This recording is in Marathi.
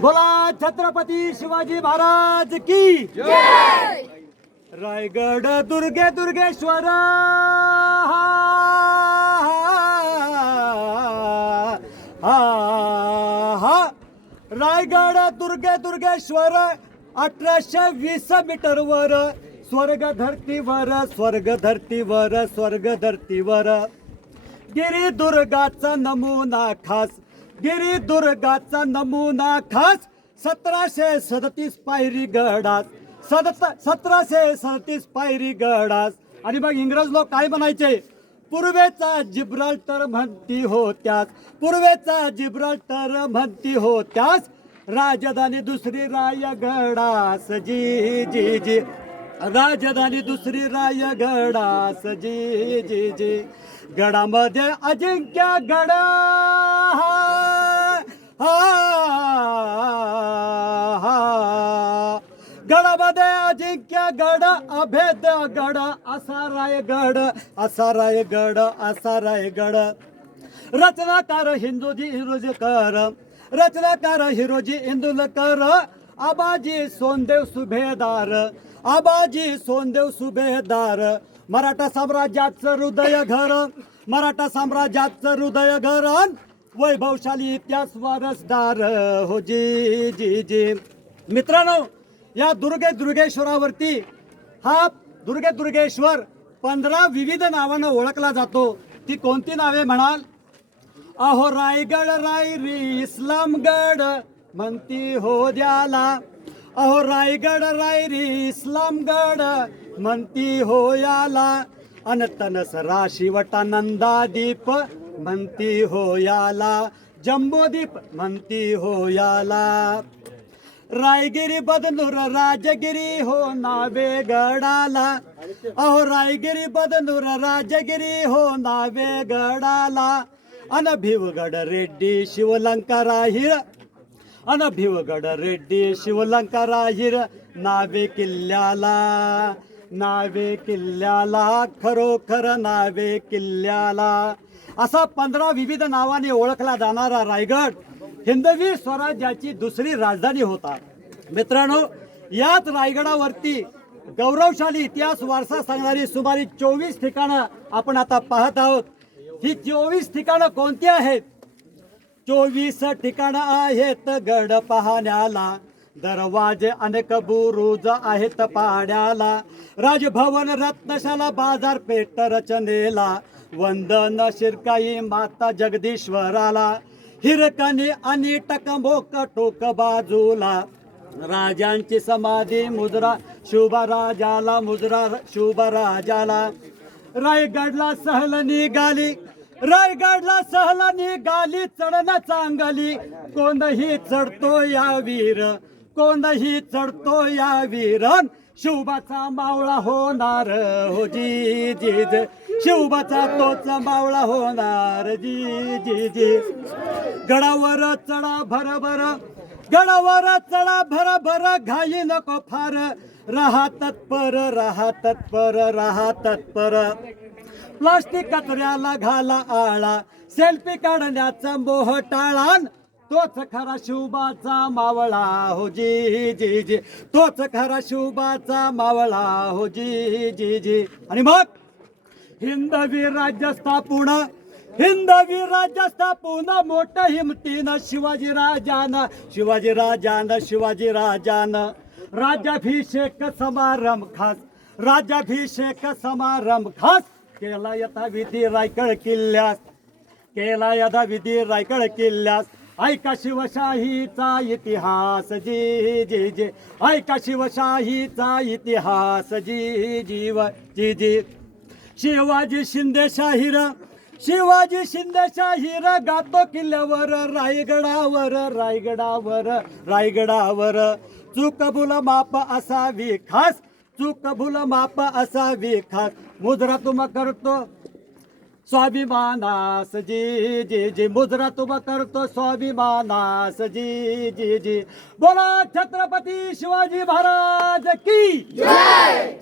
बोला छत्रपती शिवाजी महाराज की रायगड दुर्गे दुर्गेश्वर हा हा रायगड दुर्गे दुर्गेश्वर अठराशे वीस मीटर वर स्वर्ग धरतीवर स्वर्ग धरतीवर स्वर्ग धरतीवर. गिरी दुर्गाचा नमुना खास गिरीदुर्गाचा नमुना खास. सतराशे सदतीस पायरी गडास. सदत सतराशे सदतीस पायरी गडास. आणि मग इंग्रज लोक काय म्हणायचे? पूर्वेचा जिब्राल्टर म्हणती होत्यास. पूर्वेचा जिब्राल्टर म्हणती होत्यास. राजधानी दुसरी रायगडास जी जी जी. राजधानी दुसरी रायगडास जी जी जी. गडामध्ये अजिंक्य गडा हा. गडामध्ये अजिंक्य गड अभेद गड असा रायगड असा रायगड असा रायगड रचनाकार हिंदूजी हिरोजीकर रचनाकार हिरोजी इंदुलकर आबाजी सोनदेव सुभेदार आबाजी सोनदेव सुभेदार मराठा साम्राज्याचं हृदय घर मराठा साम्राज्याचं हृदय घर वैभवशाली इतिहास वारसदार हो जी जी जी. मित्रांनो या दुर्गे दुर्गेश्वरावरती हा दुर्गे दुर्गेश्वर पंधरा विविध नावानं ओळखला जातो. ती कोणती नावे म्हणाल? अहो रायगड रायरी इस्लामगड म्हणती हो द्याला. अहो रायगड रायरी इस्लामगड म्हणती हो याला. अनतनस राशिवटा दीप म्हणती हो याला जम्बोदीप म्हणती हो याला. रायगिरी बदनूर राजगिरी हो नावे गडाला. अहो रायगिरी बदनूर राजगिरी हो नावे गडाला. अन भिवगड रेड्डी शिवलंका राहीर. अन भिवगड रेड्डी शिवलंका राहीर नावे किल्ल्याला. नावे किल्ल्याला खरोखर नावे किल्ल्याला. असा पंधरा विविध नावाने ओळखला जाणारा रायगड हिंदवी स्वराज्याची दुसरी राजधानी होता. मित्रांनो याच रायगडावरती गौरवशाली इतिहास वारसा सांगणारी सुमारे चोवीस ठिकाणं आपण आता पाहत आहोत. ही चोवीस ठिकाणं कोणती आहेत? चोवीस ठिकाणं आहेत गड पाहण्याला दरवाजे अनेक बुरुज आहेत पाहण्याला राजभवन रत्नशाला बाजारपेठ रचनेला वंदन शिरकाई माता जगदीश्वराला हिरकणी आणि टकमोक टोक बाजूला. राजांची समाधी मुजरा शुभराजाला मुजरा शुभराजाला रायगडला सहल निघाली रायगडला सहल निघाली चढण चांगली. कोणही चढतो या वीर कोणही चढतो या वीरन शिवबाचा मावळा होणार हो जी जी जी. शिवबाचा तोच मावळा होणार जी जी जी गडावर चढा भर भर गडावर चढा भर भर घाई नको फार. राहा तत्पर राहा तत्पर राहा तत्पर प्लास्टिक कचऱ्याला घाला आळा सेल्फी काढण्याचा मोह टाळान. तोच खरा शिवबाचा मावळा हो जी जी जी. तोच खरा शिवबाचा मावळा हो जी जी जी. आणि मग? हिंदवी राज्य स्थापून हिंदवी राज्य स्थापून मोठं हिमतीनं शिवाजी राजानं शिवाजी राजानं शिवाजी राजानं. राज्याभिषेक समारंभ खास राज्याभिषेक समारंभ खास केला यथाविधी रायगड किल्ल्यास केला यथाविधी रायगड किल्ल्यास. ऐका शिवशाहीचा इतिहास जी जी जी. ऐका शिवशाहीचा इतिहास जी जीव जी जी. शिवाजी शिंदे शाहीर शिवाजी शिंदे शाहीर गातो किल्ल्यावर रायगडावर रायगडावर रायगडावर. चूक भूल माप असावी खास चूक भूल माप असावी खास. मुद्रा तुम करतो स्वाभिमानास जी जी जी. मुद्रा तुम करतो स्वाभिमानास जी जी जी. बोला छत्रपती शिवाजी महाराज की जय!